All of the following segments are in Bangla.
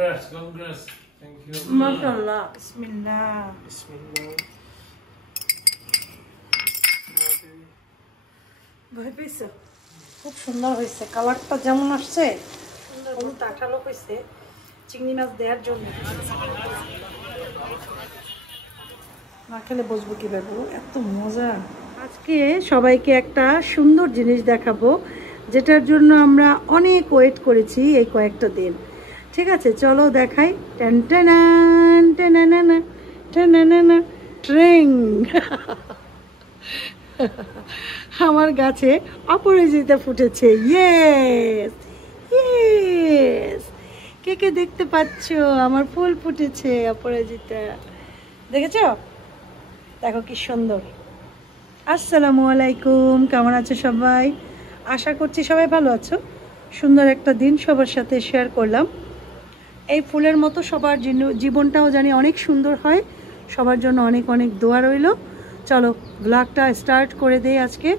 Congrats. Thank you. মাশাআল্লাহ, বিসমিল্লাহ। ভয় পেয়েছো? খুব সুন্দর হয়েছে, কালারটা যেমন আসছে সুন্দর, হলুদ আঠালো হয়েছে চিংড়ি মাছ দেওয়ার জন্য। না খেলে বসবো কিভাবে, এত মজা। আজকে সবাইকে একটা সুন্দর জিনিস দেখাবো, যেটার জন্য আমরা অনেক ওয়েট করেছি এই কয়েকটা দিন। ঠিক আছে, চলো দেখাই। ট্রেং আমার গাছে অপরাজিতা ফুটেছে। ইয়েস ইয়েস, কে কে দেখতে পাচ্ছ? আমার ফুল ফুটেছে অপরাজিতা, দেখেছো? দেখো কি সুন্দর। আসসালামু আলাইকুম, কেমন আছো সবাই? আশা করছি সবাই ভালো আছো। সুন্দর একটা দিন সবার সাথে শেয়ার করলাম। এই ফুলের মতো সবার জীবনটাও জানি অনেক সুন্দর হয়। সবার জন্য অনেক অনেক দোয়া রইল। চলো ব্লগটা স্টার্ট করে দেই আজকে।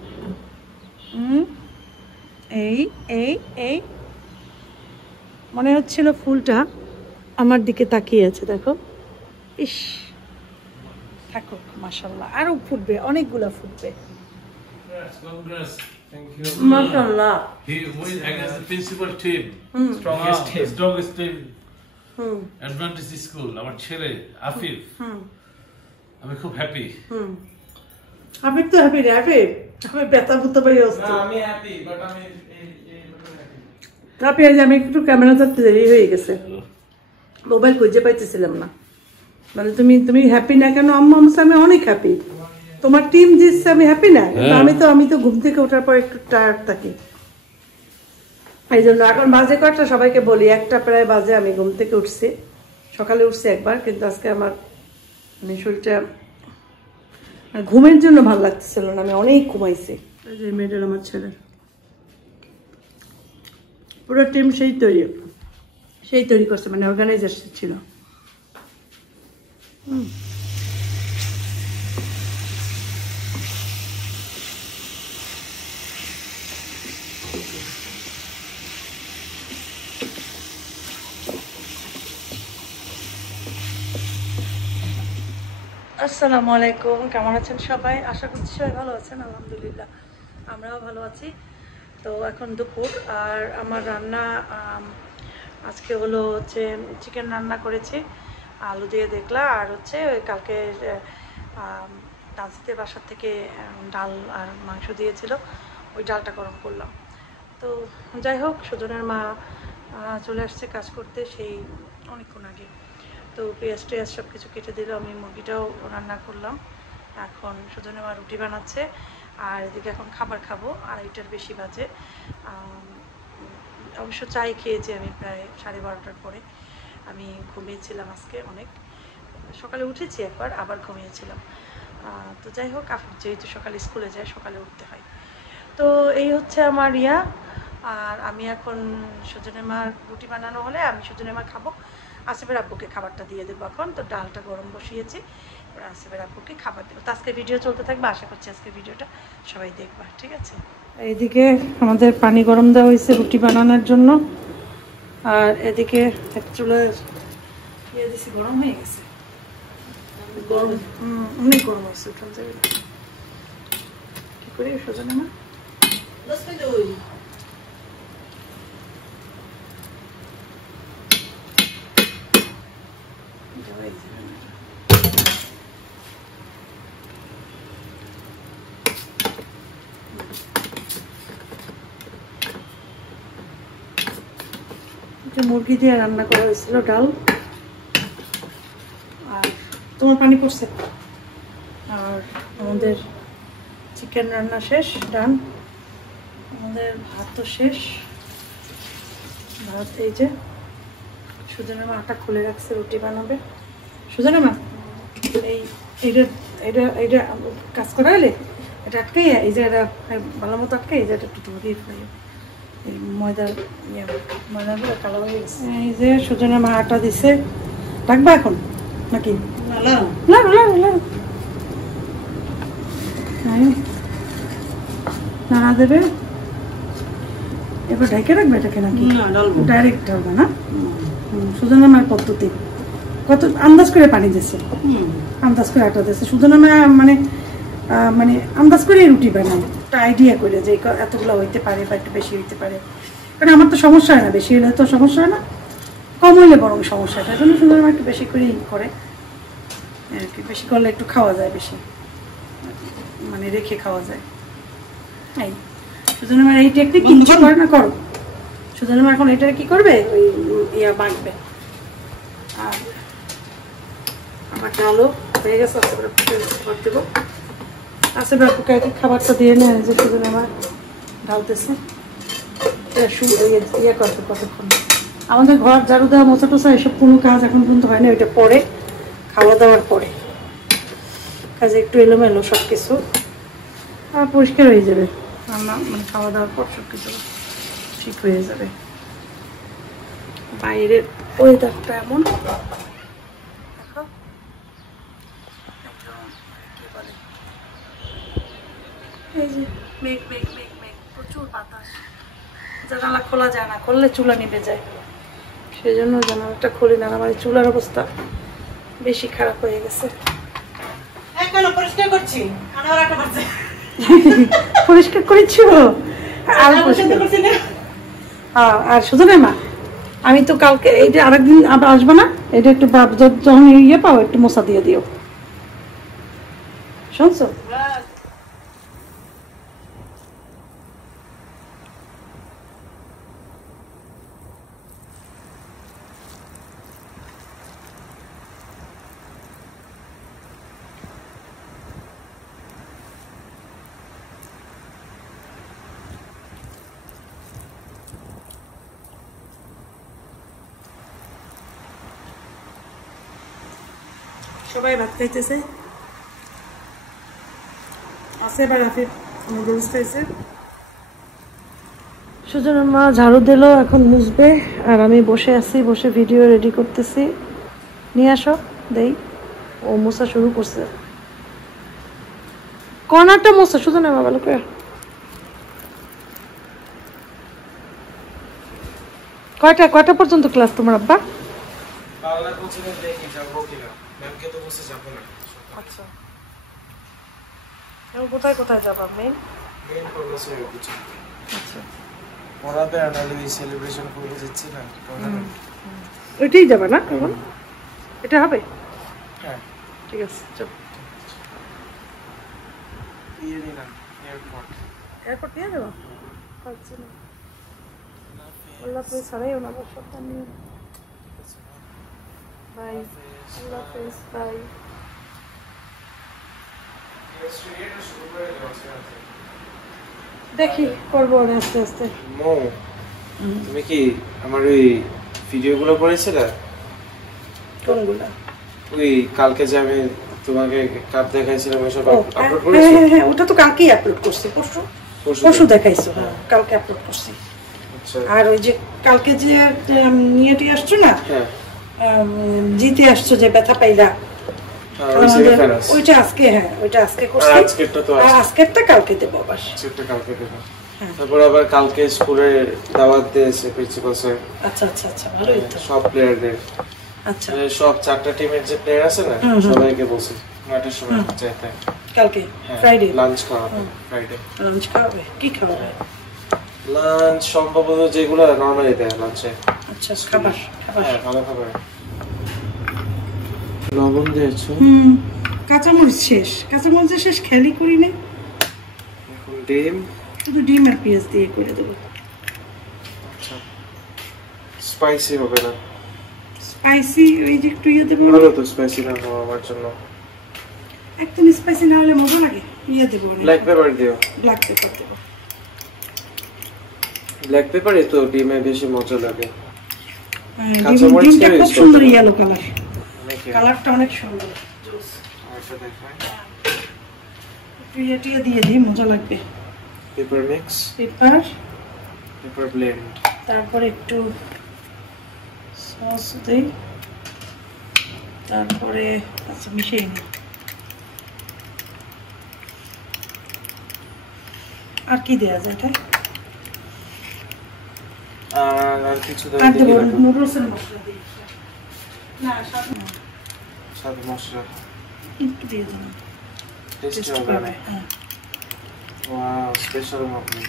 এই এই এই মনে হচ্ছিল ফুলটা আমার দিকে তাকিয়ে আছে, দেখো। ইস, থাকুক, মাশাআল্লাহ, আরো ফুটবে, অনেকগুলা ফুটবে। Congrats. Thank you. মাশাআল্লাহ। He wins against the principal team. Strongest team. Advantage School. আমার ছেলে আফিফ। আমি খুব হ্যাপি। আফিফ তো হ্যাপি রে, আফিফ আমি ব্যথা বুঝতে পারি। আমি হ্যাপি, বাট আমি আপনি আজ আমি একটু ক্যামেরা ধরতে দেরি হয়ে গেছে, মোবাইল খুঁজে পাইতেছিলাম না। মানে তুমি হ্যাপি না কেন? আম্মা আমি অনেক হ্যাপি। তোমার টিম জিতছে, আমি হ্যাপি না? আমি তো ঘুম থেকে ওঠার পর একটু টায়ার্ড থাকি, এই জন্য। এখন বাজে কটা সবাইকে বলি, 1টা প্রায় বাজে। আমি ঘুম থেকে উঠছি, সকালে উঠছি একবার, কিন্তু আজকে আমার মানে শরীরটা ঘুমের জন্য ভালো লাগতেছিল না, আমি অনেক ঘুমাইছি। এই যে মেয়েটার, আমার ছেলের পুরো টিম সেই তৈরি করছে, মানে অর্গানাইজেশন ছিল। আসসালামু আলাইকুম, কেমন আছেন সবাই? আশা করছি সবাই ভালো আছেন। আলহামদুলিল্লাহ আমরাও ভালো আছি। তো এখন দুপুর, আর আমার রান্না আজকে হলো হচ্ছে চিকেন রান্না করেছি আলু দিয়ে, দেখলা। আর হচ্ছে ওই কালকে তানসিদের বাসার থেকে ডাল আর মাংস দিয়েছিল, ওই ডালটা গরম করলাম। তো যাই হোক, সুজনের মা চলে আসছে কাজ করতে সেই অনেকক্ষণ আগে। তো পেঁয়াজ টেয়াজ সব কিছু কেটে দিল, আমি মুরগিটাও রান্না করলাম। এখন সুজনের মা রুটি বানাচ্ছে, আর এদিকে এখন খাবার খাবো, 2:30টার বেশি বাজে। অবশ্য চাই খেয়েছি আমি প্রায় 12:30টার পরে। আমি ঘুমিয়েছিলাম আজকে অনেক, সকালে উঠেছি একবার, আবার ঘুমিয়েছিলাম। তো যাই হোক, যেহেতু সকালে স্কুলে যায়, সকালে উঠতে হয়। তো এই হচ্ছে আমার ইয়া। আর আমি এখন সুজনের মার রুটি বানানো হলে আমি সুজনের মা খাবো, আসিফের আব্বুকে খাবারটা দিয়ে দেবো। এখন তো ডালটা গরম বসিয়েছি, এবার আসিফের আব্বুকে খাবার দেবো। তো আজকে ভিডিও চলতে থাকবে, আশা করছি আজকে ভিডিওটা সবাই দেখবা, ঠিক আছে? এইদিকে আমাদের পানি গরম দেওয়া হয়েছে রুটি বানানোর জন্য, আর এদিকে চুলা দিয়ে দিছি, গরম হয়ে গেছে। গরম, অনেক গরম হয়েছে। কি করি সুজনের মা? মুরগি দিয়ে রান্না করা হয়েছিল ডাল, আর তোমার পানি পড়ছে। আর আমাদের চিকেন রান্না শেষ, ডান। আমাদের ভাত তো শেষ। ভাত এই যে সুজনের মা আটা খুলে রাখছে, রুটি বানাবে। সুজনের মা এইটা কাজ করা হলে এটা আটকাই, এই যে এটা ভালো মতো আটকাই, এই যে এটা একটু ধরিয়ে ফেলে এই ময়দাগুলো কালো হয়ে গেছে। এই যে সুজনের মা আটা দিছে, রাখবা এখন নাকি? নাড়া দেবে, এবার ঢেকে রাখবে এটাকে নাকি ডাইরেক্ট হবে না? সুজনের মার পদ্ধতি কত আন্দাজ করে পানি দিয়েছে, আন্দাজ করে আটা দিয়েছে। সুজনের মা মানে মানে আন্দাজ করে রুটি বানায়, একটা আইডিয়া করে যে এতগুলো হইতে পারে বা একটু বেশি হইতে পারে। কারণ আমার তো সমস্যা হয় না, বেশি হলে তো সমস্যা হয় না, কম হইলে বরং সমস্যা। তাই জন্য সুজনের মা একটু বেশি করেই করে আর কি, বেশি করলে একটু খাওয়া যায়, বেশি মানে রেখে খাওয়া যায়। এই সুজনের মা এই টেকনিক কিচ্ছু করে না, করো। সুজনের মা এখন এটা কি করবে, ওই ইয়া বাঁকবে। আর আমার ডালও হয়ে গেছে, খাবার দেবো। আচ্ছা বাপুকে খাবারটা দিয়ে নেয় যে সুজনের মা ঢালতেছে। ইয়ে করবে কতক্ষণ, আমাদের ঘর ঝাড়ু দেওয়া মোছা টোছা এসব কোনো কাজ এখন পর্যন্ত হয় না, ওইটা পরে খাওয়া দাওয়ার পরে কাজে একটু এলোমেলো সব কিছু, আর পরিষ্কার হয়ে যাবে রান্না মানে খাওয়া দাওয়ার পর সব কিছু ঠিক হয়ে যাবে। বাইরের ওয়েদারটা এমন, এই যে মেঘ মেঘ মেঘ মেঘ, প্রচুর বাতাস, জানালা খোলা যায় না, খুললে চুলা নিভে যায়, সেই জন্য জানালাটা খুলি না। আমার চুলার অবস্থা বেশি খারাপ হয়ে গেছে। পরিষ্কার করছি, পরিষ্কার করেছো? আর সুজনের মা আমি তো কালকে এই যে আরেকদিন আবার আসবো না, এটা একটু যখন ইয়ে পাও একটু মশা দিয়ে দিও, শুনছো? সবাই ভাত খাইতেছে, আসে বা রাফি নুডলস খাইছে। সুজনের মা ঝাড়ু দিল, এখন মুছবে, আর আমি বসে আছি, বসে ভিডিও রেডি করতেছি। নিয়ে আসো দেই, ও মোছা শুরু করছে, কর্নারটা মোছা সুজনের মা ভালো করে। কয়টা পর্যন্ত ক্লাস তোমার আব্বা? বাংলা কোচিংয়ে দেখি যাবো কিনা, ম্যামকে তো বসে যাবো না। আচ্ছা, কোথায় কোথায় যাবা? মেন প্রফেসরের কোচিং। আচ্ছা, ওরাতে অ্যানুয়ালি সেলিব্রেশন করতে যাচ্ছি না, ওইটাই যাবা না এখন? এটা হবে? হ্যাঁ ঠিক আছে, চলো। ইয়ে না এয়ারপোর্ট, এয়ারপোর্ট নিয়ে যাবো? আচ্ছা না, আল্লাহ হাফেজ, ছাড়াই ওনার সব নিয়ে বাই, আল্লাহ হাফেজ, বাই। দেখি করবো আস্তে আস্তে। মো তুমি কি আমার ওই ভিডিওগুলো করেছিলে? কোনগুলা? ওই কালকে যে আমি তোমাকে কাপ দেখাইছিলাম ওইসব আপলোড হ্যাঁ করেছো? হ্যাঁ হ্যাঁ, ওটা তো কালকেই আপলোড করছি, পরশু দেখাইছো। হ্যাঁ কালকে আপলোড করছি। আচ্ছা, আর ওই যে কালকে যে নিয়েটি আসছো না, হ্যাঁ জিতে আসছো যে ব্যথা পাইলা, ওইটা আজকে, হ্যাঁ ওইটা আজকে করছি, আর আজকেরটা কালকে দেবো আবার। কালকে দেবো, তারপর আবার কালকে স্কুলে দাওয়াত দিয়েছে প্রিন্সিপাল স্যার। আচ্ছা আচ্ছা আচ্ছা, ভালোই তো। সব প্লেয়ারদের, আচ্ছা সব 4টা টিমের যে প্লেয়ার আছে না, সবাইকে বলছে 9টার সময় যেতে কালকে ফ্রাইডে লাঞ্চ খাওয়াবে। ফ্রাইডে লাঞ্চ খাওয়াবে? কি খাওয়াবে? লাঞ্চ সম্ভবত যেগুলো নরমালি দেয় লাঞ্চে। আচ্ছা, খাবার খাবার, হ্যাঁ ভালো খাবার। লবণ দিয়েছো? কাঁচামরিচ শেষ, কাঁচামরিচ শেষ, খেয়ালই করি না। এখন ডিম, শুধু ডিম আর পেঁয়াজ দিয়ে করে দেবো। আচ্ছা স্পাইসি হবে না? স্পাইসি ওই যে একটু ইয়ে দেবো। ভালো তো স্পাইসি না হওয়া আমার জন্য। একদম স্পাইসি না হলে মজা লাগে। ইয়ে দেবো, ব্ল্যাক পেপার দিও। ব্ল্যাক পেপার দেবো। ব্ল্যাক পেপারে তো ডিমে বেশি মজা লাগে। ডিমটা খুব সুন্দর ইয়েলো কালার, কালারটা অনেক সুন্দর। একটু ইয়ে দিয়ে দিই, মজা লাগবে। পেপার মিক্স, পেপার ব্লেন্ড, তারপর একটু সস দিই, তারপরে আচ্ছা মিশিয়ে নিই। আর কি দেওয়া যায় এটা? আর আর কিছু আর দেবো নুডলসের মশলা দিই না সাদা মশলা একটু দিয়ে দিন টেস্টি টেস্ট হবে করবে হ্যাঁ ওয়াও স্পেশাল মগলাই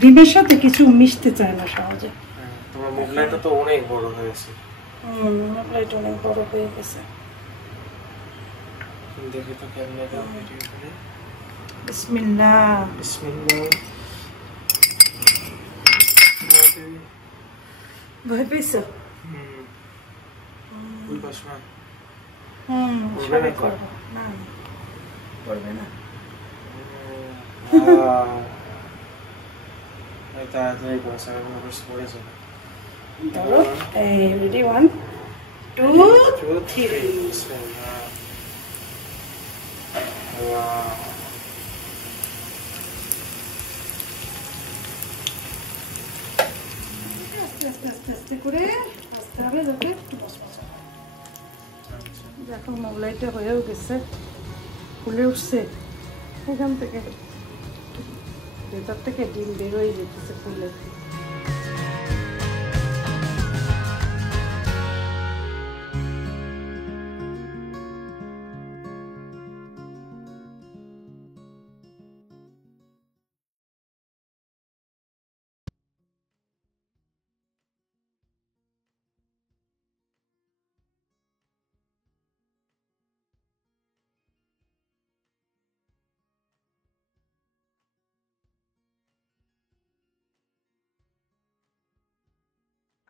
ডিমের সাথে কিছু মিশতে চায় না সহজে তোমার মগলাইটা তো অনেক বড় হয়েছে মগলাইটা অনেক বড় হয়ে গেছে দেখে তো কেমন এটা ভিডিও করে বিসমিল্লাহ বিসমিল্লাহ ভয় পেয়েছো ফুল বাসমা সবাই করবো না করবে না তাড়াতাড়ি করছে আমি পড়ে যাবে ধরো এই রেডি 1 2 3 বিসমিল্লাহ ওয়াও আস্তে আস্তে আস্তে করে আস্তে হবে যাতে একটু বসবসা দেখো মোগলাইটা হয়েও গেছে ফুলে উঠছে এখান থেকে ভেতর থেকে ডিম বেরোয় যেতেছে ফুলে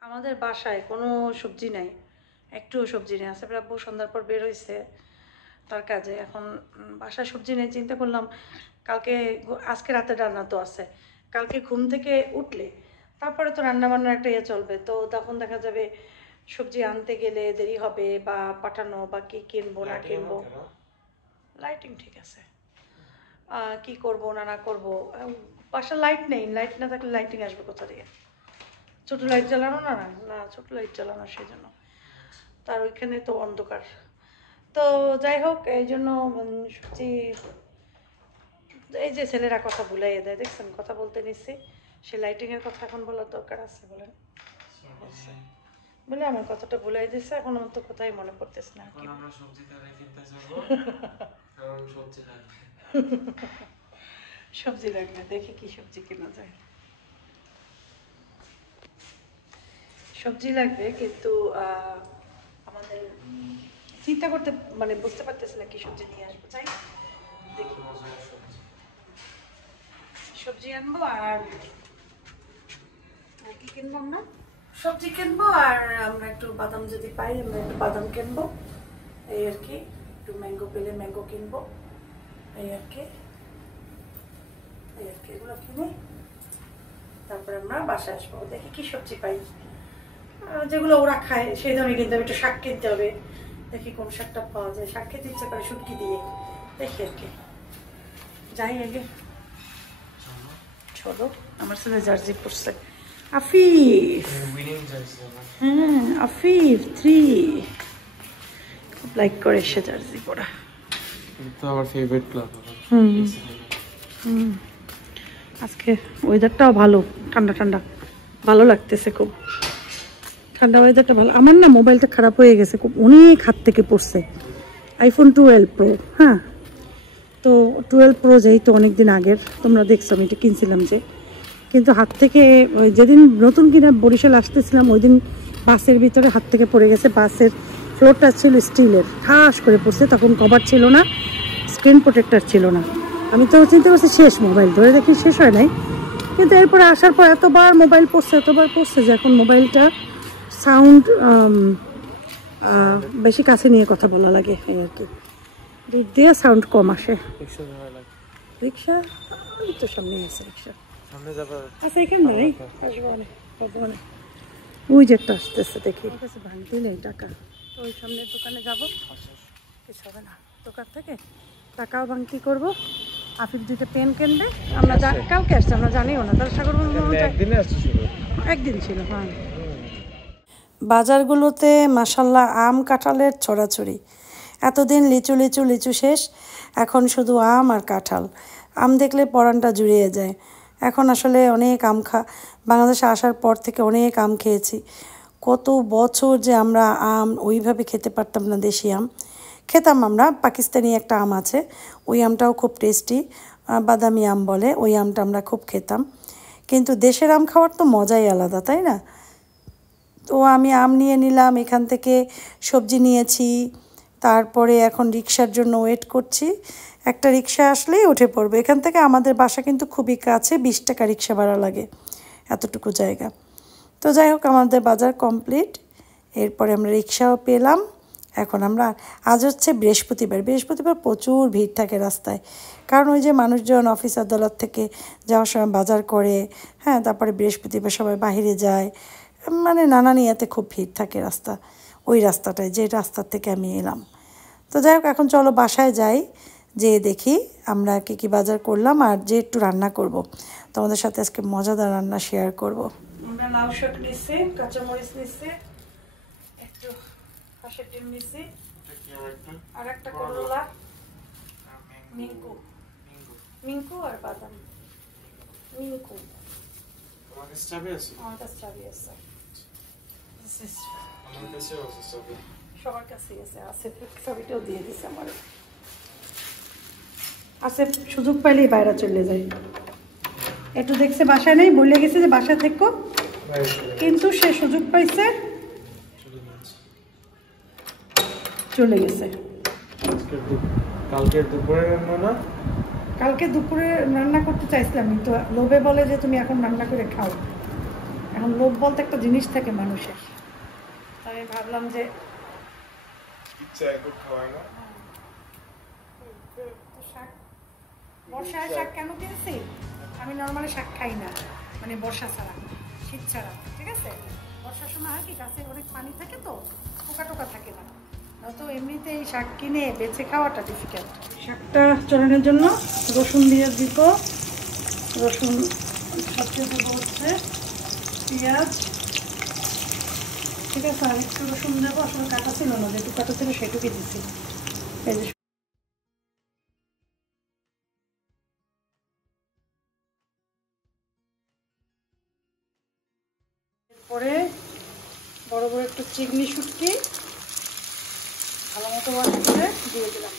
আমাদের বাসায় কোনো সবজি নাই একটুও সবজি নেই আসলে আব্বু সন্ধ্যার পর বের হয়েছে তার কাজে এখন বাসায় সবজি নেই চিন্তা করলাম কালকে আজকে রাতে রান্না তো আছে কালকে ঘুম থেকে উঠলে তারপরে তো রান্না বান্নার একটা ইয়ে চলবে তো তখন দেখা যাবে সবজি আনতে গেলে দেরি হবে বা পাঠানো বা কি কিনবো না কিনবো লাইটিং ঠিক আছে কি করব না করব বাসার লাইট নেই লাইট না থাকলে লাইটিং আসবে কোথা থেকে ছোট লাইট জ্বালানো না না ছোট লাইট জ্বালানো সেই জন্য তার ওইখানে তো অন্ধকার তো যাই হোক এই জন্য সবজি এই যে ছেলেরা কথা ভুলাই দেয় দেখছেন কথা বলতে নিচ্ছি সে লাইটিংয়ের কথা এখন বলার দরকার আছে বলেন বলে আমার কথাটা ভুলাই দিচ্ছে এখন আমার তো কোথায় মনে পড়তেছে না আমরা সবজি তাহলে কিনতে যাবো কারণ সবজি লাগবে সবজি লাগবে দেখি কি সবজি কেনা যায় সবজি লাগবে কিন্তু আমাদের চিন্তা করতে মানে বুঝতে পারতেছি না কি সবজি নিয়ে আসবো চাই দেখি সবজি আনবো আর কি কিনবো আমরা সবজি কিনবো আর আমরা একটু বাদাম যদি পাই আমরা একটু বাদাম কিনবো এই আর কি একটু ম্যাঙ্গো পেলে ম্যাঙ্গো কিনবো এই আর কি এগুলো কিনে তারপরে আমরা বাসায় আসবো দেখি কি সবজি পাই যেগুলো ওরা খায় সেই ধরনের কিনতে হবে একটু শাক কিনতে হবে দেখি কোন শাকটা পাওয়া যায় শাক খেতে ইচ্ছা করে শুটকি দিয়ে দেখি আর কি যাই আগে চলো আমার সাথে জার্সি পড়ছে আফিফ হ্যাঁ আফিফ 3 খুব লাইক করে সে জার্সি পরা তো আমার ফেভারিট ক্লাব আজকে ওয়েদারটাও ভালো ঠান্ডা ঠান্ডা ভালো লাগতেছে খুব ঠান্ডা ওয়েদারটা ভালো আমার না মোবাইলটা খারাপ হয়ে গেছে খুব অনেক হাত থেকে পড়ছে আইফোন 12 প্রো হ্যাঁ তো 12 প্রো যেহেতু অনেকদিন আগের তোমরা দেখছো আমি এটা কিনছিলাম যে কিন্তু হাত থেকে ওই যেদিন নতুন কিনা বরিশাল আসতেছিলাম ওই দিন বাসের ভিতরে হাত থেকে পড়ে গেছে বাসের ফ্লোরটা ছিল স্টিলের ঠাস করে পড়ছে তখন কভার ছিল না স্ক্রিন প্রোটেক্টর ছিল না আমি তো চিন্তা করছি শেষ মোবাইল ধরে দেখি শেষ হয় নাই কিন্তু এরপরে আসার পর এতবার মোবাইল পড়ছে যে এখন মোবাইলটা সাউন্ড বেশি কাছে নিয়ে কথা বলা লাগে এই আর কি দিক দিয়ে সাউন্ড কম আসে রিক্সা তো সামনে আছে রিক্সা আচ্ছা এখানে নেই আসবো অনেক অনেক ওই যে একটা আসতেছে দেখি ভাঙতে নেই টাকা তো ওই সামনের দোকানে যাবো কিছু হবে না দোকান থেকে টাকাও ভাঙতি করবো আফিফ দুইটা পেন কিনবে আমরা কালকে আসছি আমরা জানিও না তাহলে সাগর একদিন ছিল হ্যাঁ বাজারগুলোতে মাশাল্লাহ আম কাঁঠালের ছড়াছড়ি এতদিন লিচু লিচু লিচু শেষ এখন শুধু আম আর কাঁঠাল আম দেখলে পরানটা জুড়িয়ে যায় এখন আসলে অনেক বাংলাদেশে আসার পর থেকে অনেক আম খেয়েছি। কত বছর যে আমরা আম ওইভাবে খেতে পারতাম না, দেশি আম খেতাম আমরা। পাকিস্তানি একটা আম আছে, ওই আমটাও খুব টেস্টি, বাদামি আম বলে, ওই আমটা আমরা খুব খেতাম। কিন্তু দেশের আম খাওয়ার তো মজাই আলাদা, তাই না? তো আমি আম নিয়ে নিলাম, এখান থেকে সবজি নিয়েছি, তারপরে এখন রিক্সার জন্য ওয়েট করছি। একটা রিক্সা আসলেই উঠে পড়বে। এখান থেকে আমাদের বাসা কিন্তু খুবই কাছে, 20 টাকা রিক্সা ভাড়া লাগে এতটুকু জায়গা। তো যাই হোক, আমাদের বাজার কমপ্লিট, এরপরে আমরা রিক্সাও পেলাম। এখন আমরা, আজ হচ্ছে বৃহস্পতিবার প্রচুর ভিড় থাকে রাস্তায়, কারণ ওই যে মানুষজন অফিস আদালত থেকে যাওয়ার সময় বাজার করে, হ্যাঁ, তারপরে বৃহস্পতিবার সবাই বাইরে যায়, মানে নানান ইয়াতে খুব ভিড় থাকে রাস্তা, ওই রাস্তাটায় যে রাস্তার থেকে আমি এলাম। তো যাই হোক, এখন চলো বাসায় যাই, যেয়ে দেখি আমরা কী বাজার করলাম আর যে একটু রান্না করব। তোমাদের সাথে আজকে মজাদার রান্না শেয়ার করব। আমরা লাউ শাক নিচ্ছি, কাঁচামরিচ নিচ্ছি, একটু হাঁসের ডিম নিচ্ছি, আর একটা করলা, মিঙ্কু আর বাদাম। মিঙ্কু আমার কাছে চাবি আছে, সবার কাছেই আছে, চাবিটাও দিয়ে দিছে আমার। আছে, সুযোগ পাইলেই বাইরে চলে যায়। একটু দেখছে বাসায় নেই, বলে গেছে যে বাসায় থেকো, কিন্তু সে সুযোগ পাইছে চলে গেছে। কালকে দুপুরে রান্না করতে চাইছিলাম, তো লোভে বলে যে তুমি এখন রান্না করে খাও। এখন লোভ বলতে একটা জিনিস থাকে মানুষের, আমি ভাবলাম যে বর্ষায় শাক কেন কিনছি, আমি নর্মালি শাক খাই না, মানে বর্ষা ছাড়া, শীত ছাড়া, ঠিক আছে? বর্ষার সময় হয় কি, গাছে অনেক পানি থাকে তো পোকা টোকা থাকে না, তো এমনিতে এই শাক কিনে বেছে খাওয়াটা ডিফিকাল্ট। শাকটা চড়ানোর জন্য রসুন দিয়ে দিব, রসুন সবচেয়ে দেবো হচ্ছে পেঁয়াজ, ঠিক আছে, আর একটু রসুন দেবো, আসলে কাটা ছিল না, যেটুকু কাটা ছিল সেটুকুই দিচ্ছি। এরপরে বড় বড় একটু চিংড়ি শুটকি ভালো মতো ওয়াশ করে দিয়ে দিলাম।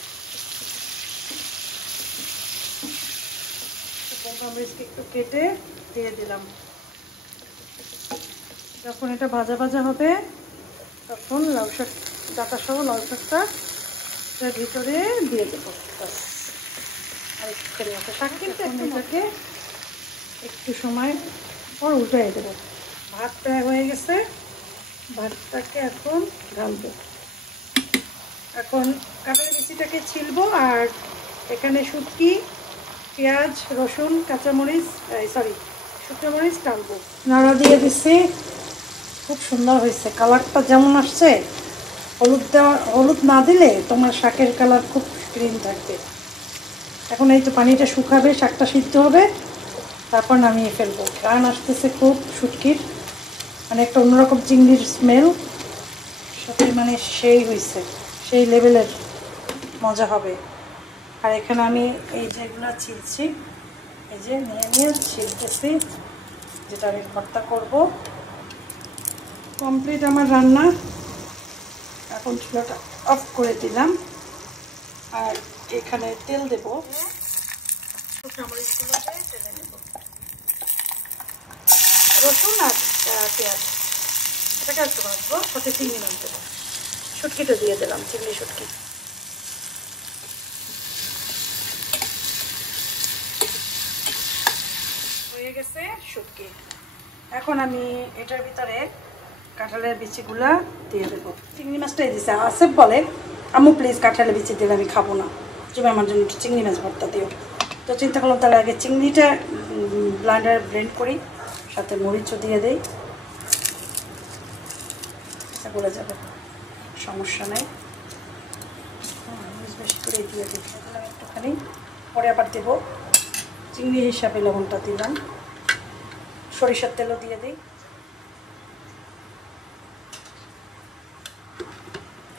একটু কেটে দিয়ে দিলাম। যখন এটা ভাজা ভাজা হবে তখন লাউ শাক ডাটা সহ লাউ শাকটা ভিতরে দিয়ে দেবো। আর একটুখানি শাক কিন্তু এটাকে একটু সময় পর উল্টাই দেবো। ভাতটা হয়ে গেছে, ভাতটাকে এখন ঢালবো। এখন কাঁঠালের বিচিটাকে ছিলবো, আর এখানে শুটকি, পেঁয়াজ, রসুন, কাঁচামরিচ, শুকনো মরিচ ঢালবো। নাড়া দিয়ে দিচ্ছি, খুব সুন্দর হয়েছে, কালারটা যেমন আসছে। হলুদ না দিলে তোমার শাকের কালার খুব গ্রিন থাকবে। এখন এই তো পানিটা শুকাবে, শাকটা সিদ্ধ হবে, তারপর নামিয়ে ফেলবো। ঘ্রাণ আসতেছে খুব শুটকির, মানে একটা অন্যরকম চিংড়ির স্মেল সাথে, মানে সেই হয়েছে, সেই লেভেলের মজা হবে। আর এখানে আমি এই যেগুলো ছিলছি, এই যে নিয়ে ছিলতেছি, যেটা আমি ভর্তা করব। কমপ্লিট আমার রান্না। এখন চুলাটা অফ করে দিলাম, আর এখানে তেল দেব, শুকনো মরিচগুলোতে তেলে নেব, রসুন আর পেঁয়াজ, এটাকে একটু ভাজবো, সাথে চিংড়ি মাছ দেবো, শুটকিটা দিয়ে দিলাম, চিংড়ি শুটকি। হয়ে গেছে শুটকি। এখন আমি এটার ভিতরে কাঁঠালের বিচিগুলা দিয়ে দেবো। চিংড়ি মাছটাই দিছে, আসেফ বলে আম্মু প্লিজ কাঁঠালের বিচি দিলে আমি খাবো না, তুমি আমার জন্য একটু চিংড়ি মাছ ভর্তা দিও। তো চিন্তা করলাম তাহলে আগে চিংড়িটা ব্লেন্ডারে ব্লেন্ড করি, সাথে মরিচও দিয়ে দেই, গলে যাবে, সমস্যা নেই। বেশি করে দিয়ে দিই একটুখানি, পরে আবার দেবো। চিংড়ি হিসাবে লবণটা দিলাম, সরিষার তেলও দিয়ে দিই।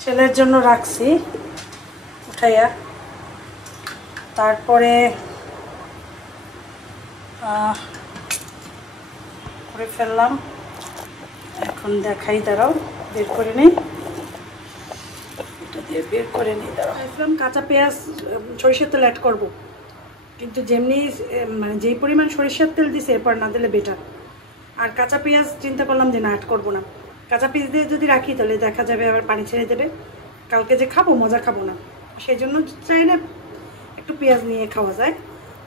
ছেলের জন্য রাখছি উঠাইয়া, তারপরে করে ফেললাম, এখন দেখাই, দাঁড়াও বের করে নিই, এটা দিয়ে বের করে নিই, দাঁড়াও। কাঁচা পেঁয়াজ সরিষার তেল অ্যাড করবো, কিন্তু যেমনি মানে যেই পরিমাণ সরিষার তেল দিছে এরপর না দিলে বেটার। আর কাঁচা পেঁয়াজ চিন্তা করলাম যে না অ্যাড করবো না, কাঁচা পেঁয়াজ দিয়ে যদি রাখি তাহলে দেখা যাবে আবার পানি ছেড়ে দেবে, কালকে যে খাবো মজা খাবো না, সেই জন্য চাই না একটু পেঁয়াজ নিয়ে খাওয়া যায়।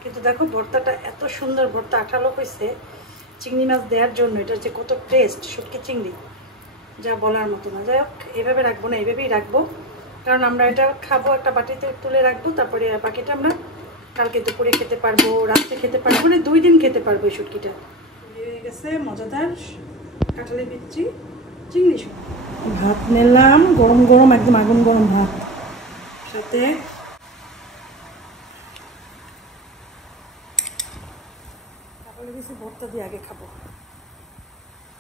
কিন্তু দেখো ভর্তাটা এত সুন্দর, ভর্তা আঠালো হয়েছে চিংড়ি মাছ দেওয়ার জন্য, এটার যে কত টেস্ট, শুটকি চিংড়ি যা বলার মতো না। যাই হোক, এভাবে রাখবো না, এভাবেই রাখবো, কারণ আমরা এটা খাবো, একটা বাটিতে তুলে রাখবো, তারপরে বাকিটা আমরা কালকে দুপুরে খেতে পারবো, রাত্রে খেতে পারবো, মানে 2 দিন খেতে পারবো এই শুটকিটা। হয়ে গেছে মজাদার কাঁঠালি বিচি চিংড়ি শুটকি। ভাত নিলাম গরম গরম, একদম আগুন গরম ভাত, সাথে কাঁঠালি বিচি ভর্তা দিয়ে আগে খাবো।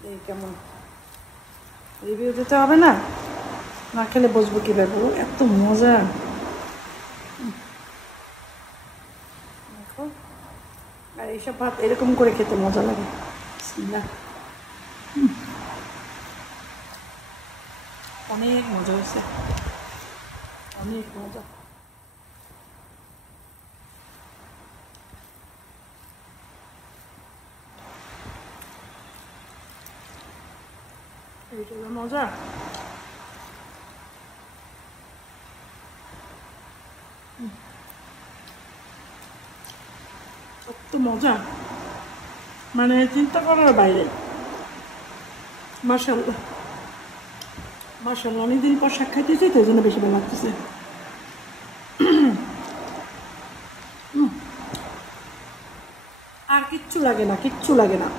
এই কেমন রিভিউ দিতে হবে না, না খেলে বসবো কীভাবে, এত মজা। দেখো, আর এইসব ভাত এরকম করে খেতে মজা লাগে। অনেক মজা হয়েছে, অনেক মজা। এইটা মজা। কত মজা, মানে চিন্তা করার বাইরে। মাশাআল্লাহ মাশাআল্লাহ, অনেকদিন পর শাক খাইতেছি তো, এই জন্য বেশি ভালো লাগতেছে। আর কিচ্ছু লাগে না, কিচ্ছু লাগে না,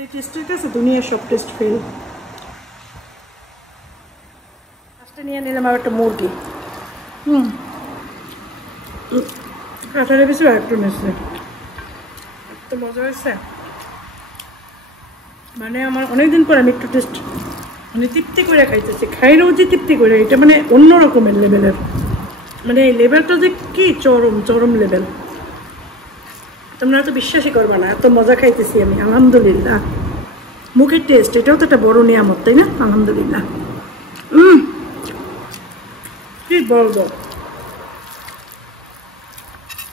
এই টেস্টের কাছে দুনিয়ার সব টেস্ট ফেল। ফার্স্টে নিয়ে নিলাম আর একটা মুরগি, কাঁঠালের পিছু একটু নিচ্ছে, এত মজা হয়েছে, মানে আমার অনেকদিন পর আমি একটু টেস্ট মানে তৃপ্তি করে খাইতেছি, খাইলেও যে তৃপ্তি করে, এটা মানে অন্য রকমের লেভেলের, মানে এই লেভেলটা যে কি চরম চরম লেভেল, তোমরা তো বিশ্বাসই করবা না, এত মজা খাইতেছি আমি। আলহামদুলিল্লাহ, মুখের টেস্ট, এটাও তো একটা বড় নিয়ামত, তাই না? আলহামদুলিল্লাহ। কি বলবো,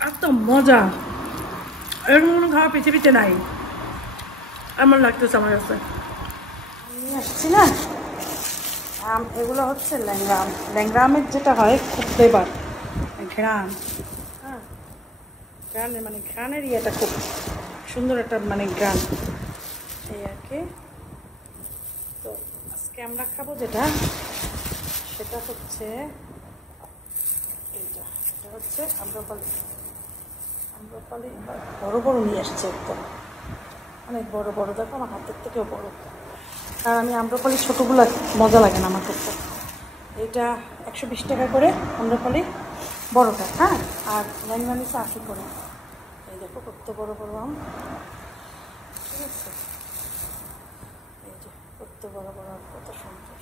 এত মজা, এরকম কোনো খাওয়া পৃথিবীতে নাই, আমার লাগতেছে আমার কাছে। নিয়ে আসছি না আম, এগুলো হচ্ছে ল্যাংড়া আম। ল্যাংড়া আমের যেটা হয় খুব ফ্লেভার, ঘ্রাণ, হ্যাঁ ঘ্রাণের মানে ঘ্রাণের ইয়েটা খুব সুন্দর একটা মানে ঘ্রাণ, এই আর কি। তো আজকে আমরা খাবো যেটা, সেটা হচ্ছে এইটা, এটা হচ্ছে আম্রপালি। আম্রপালি বড় বড় নিয়ে আসছে, একদম অনেক বড় বড়, দেখো আমার হাতের থেকেও বড়। আর আমি আম্রপালি ছোটোগুলো মজা লাগে না আমার করতে। এইটা 120 টাকা করে আম্রপালি বড়টা, হ্যাঁ, আর ল্যাংড়া নিচে 80 করে। এই দেখো কত বড় বড় আম, ঠিক আছে, এই যে কত বড় বড় আম, কত সুন্দর।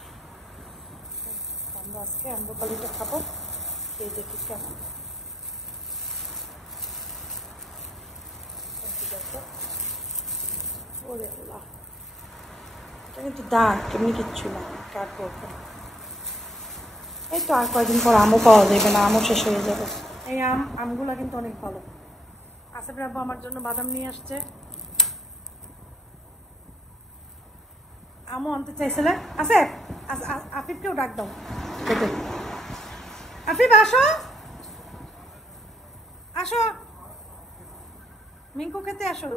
আমরা আজকে আম্রপালিটা খাবো, এই দেখি কেমন। দেখো, ওরে আল্লাহ, এটা কিন্তু দাগ, এমনি কিচ্ছু না, কাটবো ওখানে। এই তো আর কয়েকদিন পর আমও পাওয়া যাবে না, আমও শেষ হয়ে যাবে। এই আমগুলো কিন্তু অনেক ভালো। আসিফ রাব্বু আমার জন্য বাদাম নিয়ে আসছে, আমও আনতে চাইছিলে। আসিফ, আফিফকেও ডাক দাও, আফিফ আসো আসো, মিঙ্কু খেতে আসো।